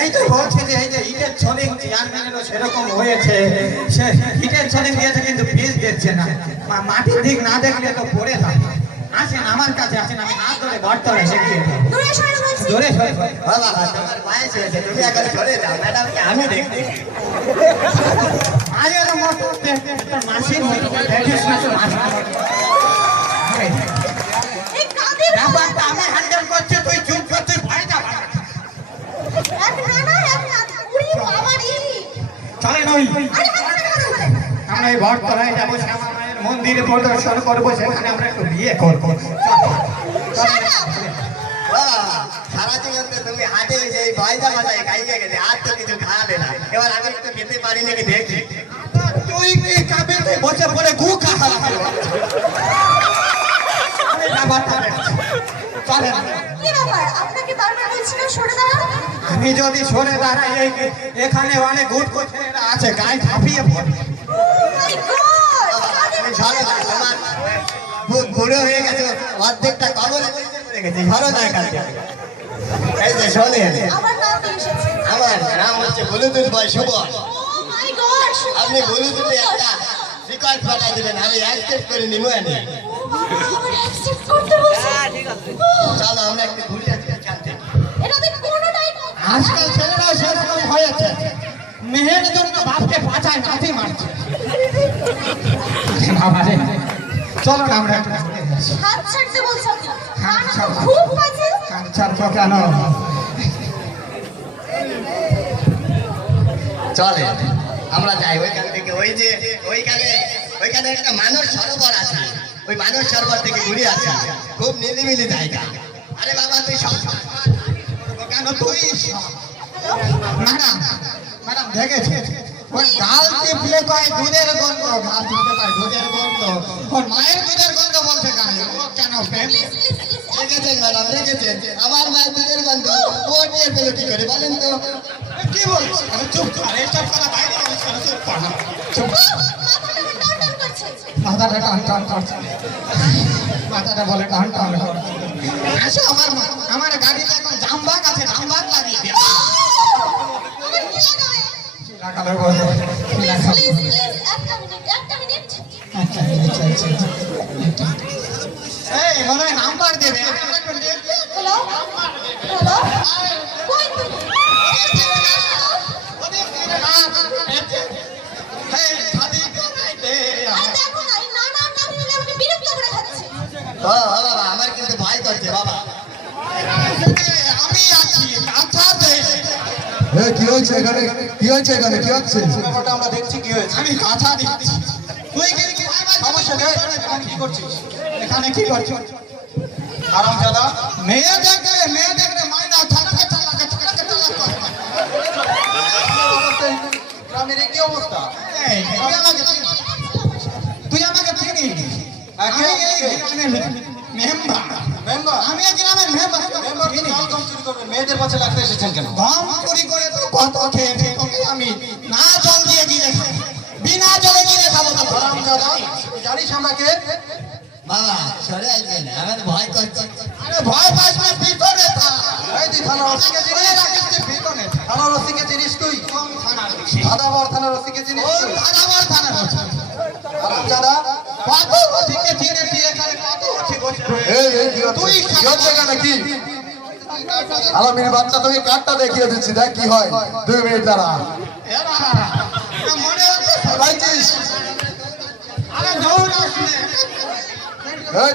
এই তো বলছে যে, এই যে ইটের ছলিং চেয়ারম্যানেরও সেরকম হয়েছে। সে ইটের ছলিং দিয়েছে কিন্তু পিস দিচ্ছে না। মাটির দিক না দেখলে তো পড়ে যাবে আসেন আমার কাছে, আসেন, আমি হাত ধরে ঘর ধরে হয়েছে তুমি ম্যাডামকে আমি মস্ত তোর মাসির চলে নই। আমরা এই বটতলায় যাব শ্যামা মায়ের মন্দিরে প্রদর্শন করব সেখানে আমরা একটু বিয়ে করব। সারা জীবন তো তুমি হাতে এই ভয়টা মাথায় খাইয়ে গেলে আর তো কিছু খাওয়ালে না। এবার আমি একটু খেতে পারি নাকি দেখি। তুই কি খাবে তুই বসে পরে গু খা চলে কি ব্যাপার? আপনাকে বারবার বলছি সরে দাঁড়ান। আমি যদি সরে দাঁড়াই এই এখানে অনেক গুট ছেলেরা আছে গায়ে ঝাঁপিয়ে পড়ে। না বুক বুড়ো হয়ে গেছে অর্ধেকটা কবরে পড়ে গেছে ঝরো না এখান এই যে শোনেন। আমার নাম হচ্ছে বয় শুভ গড আপনি একটা রেকর্ড পাঠা দিবেন আমি অ্যাকসেপ্ট করে নিব বলছে চলো আমরা একটু ঘুরে আসি এখান থেকে এটা দেখ কোনোটাই না আজকাল ছেলেরাও সেরকম হয়েছে মেহের জন্য বাপকে পাচায় কাঁথি মারছে। বাবা রে। চলো না আমরা একটু ঘুরে আসি। হাত ছাড়তে বলছে হাত না, না, খুব বাজে কান? ছাড়বো কেন চলে আমরা যাই। ওইখান থেকে ওই যে ওইখানে ওইখানে একটা মানস সরোবর আছে। ওই মানস সরোবর থেকে ঘুরে আসি। খুব নিলিমিলি জায়গা। আরে বাবা তুই সব কেন তুই ম্যাডাম ম্যাডাম দেখেছে ওই গাল টিপলে কয় দুধের গন্ধ গাল টিপলে কয় দুধের গন্ধ। ওর মায়ের দুধের গন্ধ বলছে ও কেন প্রেম দেখেছেন ম্যাডাম দেখেছেন? আমার মায়ের দুধের গন্ধ। ও নিয়ে পেল কি করে বলেন তো? কি আরে চুপ কথা বাইরে চুপ কর না। চুপ মাথাটা টান টান করছে মাথাটা বলে টান টান আসো আমার মা- আমার গাড়িতে এখন জামবাগ আছে জামবাগ লাগিয়ে দিও। আমার কি লাগাবে লাগালে বলো। প্লিজ প্লিজ প্লিজ একটা মিনিট একটা মিনিট আচ্ছা, আচ্ছা, আচ্ছা, আচ্ছা। এই মনে হয় নাম্বার দেবে। হ্যালো হ্যালো কই তুমি বাবা আমার কিন্তু ভয় করছে বাবা। আমি আছি কাঁথাতে কি হয়েছে এখানে? কি হয়েছে এখানে? কি হচ্ছে? আমরা দেখছি কি হয়েছে। আমি কাঁথা দিচ্ছি। তুই সমস্যা নেই। কি করছিস? এখানে কি করছিস আরাম দাদা মেয়ে দেখলে মেয়ে দেখলে মাইনা চালাকে চালাকে চালাকে চালাকে গ্রামের কি অবস্থা। এই, আমাকে আমি এই গ্রামের মেম্বার মেম্বার আমি এই গ্রামের মেম্বার মেম্বার চিনিস? কাল কম চুরি করবেন মেয়েদের পাশে লাগতে এসেছেন কেন? গম চুরি করে তো কত খেয়েছি তোকে আমি না জল দিয়ে গিয়ে। বিনা জলে গিয়ে খাব তো। আরাম দাদা জানিস আমরা বাবা সরে আসবেন আমার ভয় করছে। আরে ভয় পাস না ভিতরে এই তুই থানা ভিতরে থানা? তুই চিনিস ওই তুই থানাবার থানার বেশি। আরাম দাদা কত ওসিকে চিনেছি এখানে কত ওসি বসে রয়েছে। এই এই কি কি? আলমির বাচ্চা তোকে কার্ডটা দেখিয়ে দিচ্ছি দেখ কি হয়। দুই মিনিট দাঁড়া। এ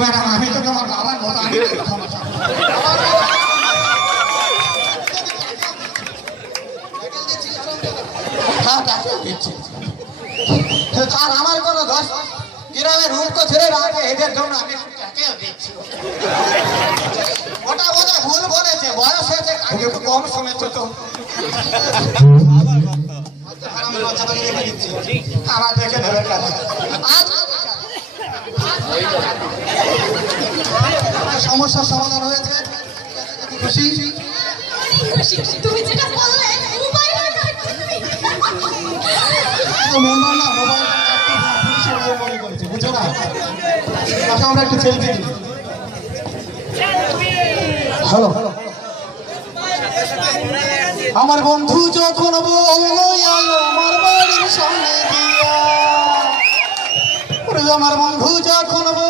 ম্যাডাম আমি তো তোমার বাবার মতো আমি চাই। হ্যাঁ, আমার কোনো দোষ গ্রামের রুমকো ছেড়ে রাখে এদের জন্য আমি দিচ্ছি ওটা বোধ ভুল বলেছে বয়স হয়েছে আগে একটু কম শুনেছো তো। আমার দেখে নেবে আজ সমস্যার সমাধান হয়েছে। খুশি? তুমি যেটা বললে মেম্বার না। মোবাইল মনে করেছে বুঝছ না? আমরা একটু হ্যালো। আমার বন্ধু যখন বলল আমার বাড়ির সামনে দিয়া। আমার বন্ধু যখন